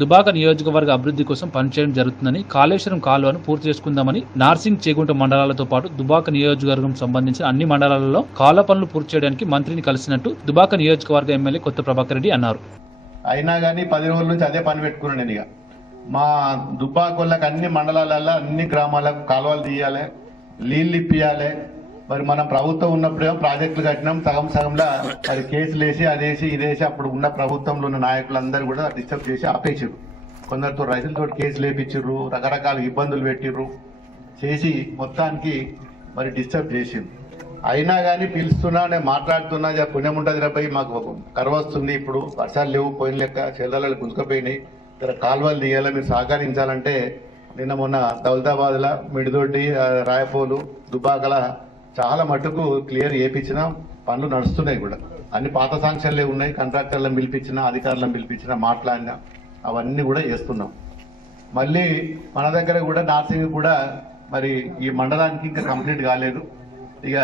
దుబాక నియోజకవర్గ అభివృద్ధి కోసం పనిచేయడం జరుగుతుందని కాళేశ్వరం కాలువను పూర్తి చేసుకుందామని నార్సింగ్ చేగుంట మండలాలతో పాటు దుబాక నియోజకవర్గం సంబంధించిన అన్ని మండలాలలో కాలువ పనులు పూర్తి చేయడానికి మంత్రిని కలిసినట్టు దుబాక నియోజకవర్గ ఎమ్మెల్యే కొత్త ప్రభాకర్ రెడ్డి అన్నారు. అయినా కానీ పది రోజుల నుంచి అదే పని పెట్టుకున్నాను ఇక. మా దుబ్బాకొల్లకి అన్ని మండలాలలో అన్ని గ్రామాలకు కాలువలు తీయాలి నీళ్ళు ఇప్పియాలి మరి మనం ప్రభుత్వం ఉన్నప్పుడేమో ప్రాజెక్టులు కట్టినాం సగం సగంలో మరి కేసులు వేసి అదేసి ఇదేసి అప్పుడు ఉన్న ప్రభుత్వంలో ఉన్న నాయకులందరూ కూడా డిస్టర్బ్ చేసి ఆపేసారు కొందరితో రైతులతో కేసులు వేపించారు రకరకాల ఇబ్బందులు పెట్టిర్రు చేసి మొత్తానికి మరి డిస్టర్బ్ చేసిండ్రు అయినా కానీ పిలుస్తున్నా నేను మాట్లాడుతున్నా పుణ్యం ఉంటుంది రాబోయి మాకు కరువు వస్తుంది ఇప్పుడు. వర్షాలు లేవు పోయిన లెక్క చెల్లెళ్ళు గుంజుకపోయినాయి. ఇక్కడ కాలువలు తీయాలి మీరు సహకరించాలంటే నిన్న మొన్న దౌలతాబాద్ల మిడిదొడ్డి రాయపోలు దుబాకల చాలా మట్టుకు క్లియర్ చేయించిన పనులు నడుస్తున్నాయి కూడా. అన్ని పాత సాంక్షన్లే ఉన్నాయి. కాంట్రాక్టర్లను పిలిపించిన అధికారులను పిలిపించిన మాట్లాడినా అవన్నీ కూడా చేస్తున్నాం. మళ్ళీ మన దగ్గర కూడా నార్సింగ్ కూడా మరి ఈ మండలానికి ఇంకా కంప్లీట్ కాలేదు. ఇక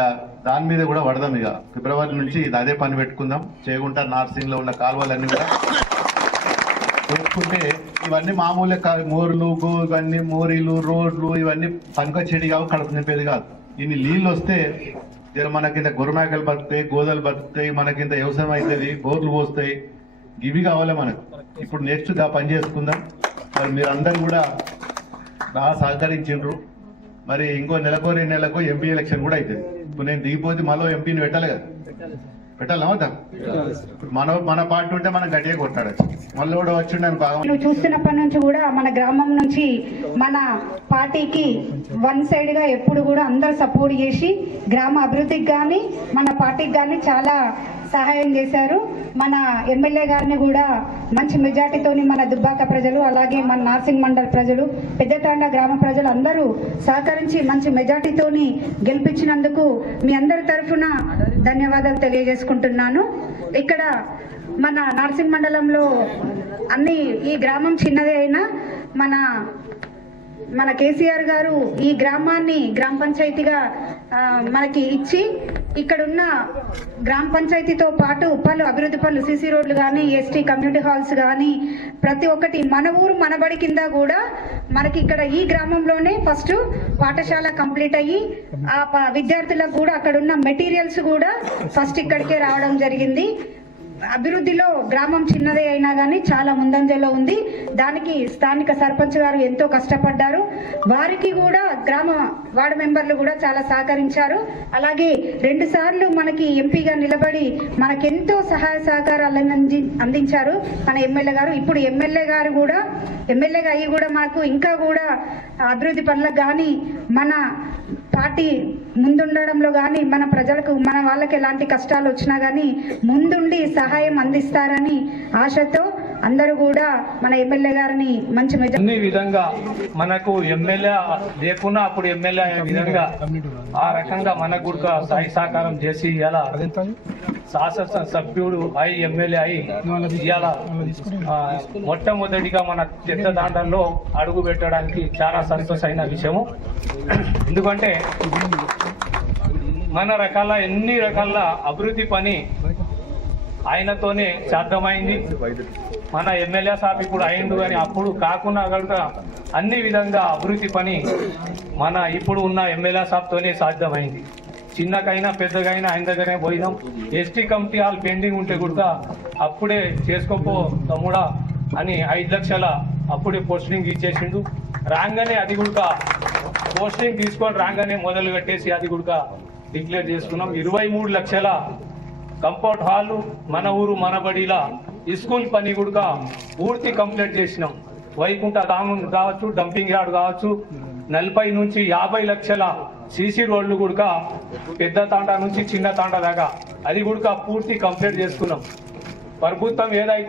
దాని మీద కూడా పడదాం ఇక. ఫిబ్రవరి నుంచి అదే పని పెట్టుకుందాం. చేయకుంటా నార్సింగ్లో ఉన్న కాలువలన్నీ కూడా చేసుకుంటే ఇవన్నీ మామూలే కాదు మోర్లు ఇవన్నీ మోరీలు రోడ్లు ఇవన్నీ పనికొచ్చేది కావు కడుపు నింపేది కాదు. ఇన్ని నీళ్ళు వస్తే జర మనకింత గొర్రెమేకలు బతుకుతాయి గోదలు బతుకుతాయి మనకింత వ్యవసాయం అవుతుంది బోర్లు పోస్తాయి. ఇవి కావాలి మనకు. ఇప్పుడు నెక్స్ట్ దా పని చేసుకుందాం. మరి మీరందరూ కూడా బాగా సహకరించిండ్రు. మరి ఇంకో నెలకో రెండు నెలకో ఎంపీ ఎలక్షన్ కూడా అవుతుంది ఇప్పుడు నేను దిగిపోతే మళ్ళీ ఎంపీని పెట్టాలి కదా. పెట్టాలి అవుతా ఇప్పుడు మన మన పార్టీ ఉంటే మనం గట్టిగా కొట్టాడు మళ్ళీ కూడా వచ్చిండు అని బాగా చూస్తున్నప్పటి నుంచి కూడా మన గ్రామం నుంచి మన పార్టీకి వన్ సైడ్గా ఎప్పుడు కూడా అందరు సపోర్ట్ చేసి గ్రామ అభివృద్ధికి కానీ మన పార్టీకి కానీ చాలా సహాయం చేశారు. మన ఎమ్మెల్యే గారిని కూడా మంచి మెజార్టీతోని మన దుబ్బాక ప్రజలు అలాగే మన నార్సింగ్ మండల్ ప్రజలు పెద్దతాండ గ్రామ ప్రజలు అందరూ సహకరించి మంచి మెజార్టీతోని గెలిపించినందుకు మీ అందరి తరఫున ధన్యవాదాలు తెలియజేసుకుంటున్నాను. ఇక్కడ మన నార్సింగ్ మండలంలో అన్ని ఈ గ్రామం చిన్నదే అయినా మన మన కేసీఆర్ గారు ఈ గ్రామాన్ని గ్రామ పంచాయతీగా మనకి ఇచ్చి ఇక్కడున్న గ్రామ పంచాయతీతో పాటు పలు అభివృద్ధి పనులు సీసీ రోడ్లు కానీ ఎస్టీ కమ్యూనిటీ హాల్స్ కానీ ప్రతి ఒక్కటి మన ఊరు మనబడి కింద కూడా మనకి ఇక్కడ ఈ గ్రామంలోనే ఫస్ట్ పాఠశాల కంప్లీట్ అయ్యి ఆ విద్యార్థులకు కూడా అక్కడ ఉన్న మెటీరియల్స్ కూడా ఫస్ట్ ఇక్కడికే రావడం జరిగింది. అభివృద్ధిలో గ్రామం చిన్నదే అయినా కానీ చాలా ముందంజలో ఉంది. దానికి స్థానిక సర్పంచ్ గారు ఎంతో కష్టపడ్డారు. వారికి కూడా గ్రామ వార్డు మెంబర్లు కూడా చాలా సహకరించారు. అలాగే రెండు సార్లు మనకి ఎంపీగా నిలబడి మనకెంతో సహాయ సహకారాలను అందించారు మన ఎమ్మెల్యే గారు. ఇప్పుడు ఎమ్మెల్యే గారు కూడా ఎమ్మెల్యేగా అయ్యి కూడా మనకు ఇంకా కూడా అభివృద్ధి పనులకు కానీ మన పార్టీ ముందుండడంలో కానీ మన ప్రజలకు మన వాళ్ళకి ఎలాంటి కష్టాలు వచ్చినా కానీ ముందుండి సహాయం అందిస్తారని ఆశతో అందరూ కూడా మన ఎమ్మెల్యే గారిని మంచి అన్ని విధంగా మనకు ఎమ్మెల్యే లేకున్నా అప్పుడు ఎమ్మెల్యే అనే విధంగా ఆ రకంగా మనకు కూడా సహాయ సహకారం చేసి ఇలా శాసన సభ్యుడు అయి ఎమ్మెల్యే అయి ఇవాళ మొట్టమొదటిగా మన చెత్త దాండంలో అడుగు పెట్టడానికి చాలా సంతోషమైన విషయము. ఎందుకంటే మన రకాల ఎన్ని రకాల అభివృద్ధి పని ఆయనతోనే సాధ్యమైంది. మన ఎమ్మెల్యే సాబ్ ఇప్పుడు అయిండు కానీ అప్పుడు కాకుండా కనుక అన్ని విధంగా అభివృద్ధి పని మన ఇప్పుడు ఉన్న ఎమ్మెల్యే సాబ్తోనే సాధ్యమైంది. చిన్నకైనా పెద్దగైనా ఆయన దగ్గరే పోయినాం. ఎస్టీ కమిటీ హాల్ పెండింగ్ ఉంటే కూడా అప్పుడే చేసుకోపో తమ్ముడా అని ఐదు లక్షల అప్పుడే పోస్టింగ్ ఇచ్చేసిండు. రాగానే అది కూడా పోస్టింగ్ తీసుకొని రాగానే మొదలు పెట్టేసి అది కూడా డిక్లేర్ చేసుకున్నాం. ఇరవై మూడు లక్షల కంపౌండ్ హాల్ మన ఊరు మనబడిలా స్కూల్ పని కూడా పూర్తి కంప్లీట్ చేసినాం. వైకుంఠ ధామం కావచ్చు డంపింగ్ యార్డ్ కావచ్చు నలభై నుంచి యాభై లక్షల సీసీ రోడ్లు కూడా పెద్ద తాండా నుంచి చిన్న తాండా దాకా. అది కూడా పూర్తి కంప్లీట్ చేసుకున్నాం. ప్రభుత్వం ఏదైతే